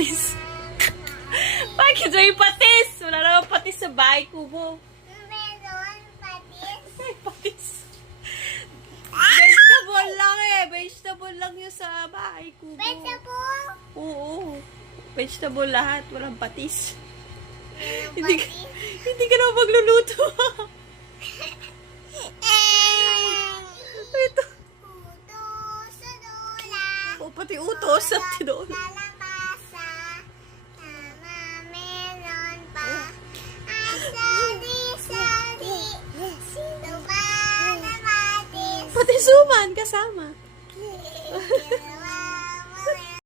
patis. Bakit may patis? Wala naman patis sa bahay kubo. Meron patis. May patis. Vegetable lang eh. Vegetable lang yun sa bahay kubo. Vegetable. Oo. Vegetable lahat. Walang patis. Hindi ka, hindi ka na magluluto. Ito. Puto sa dula. O, pati utos at tinoon. Pati suman kasama.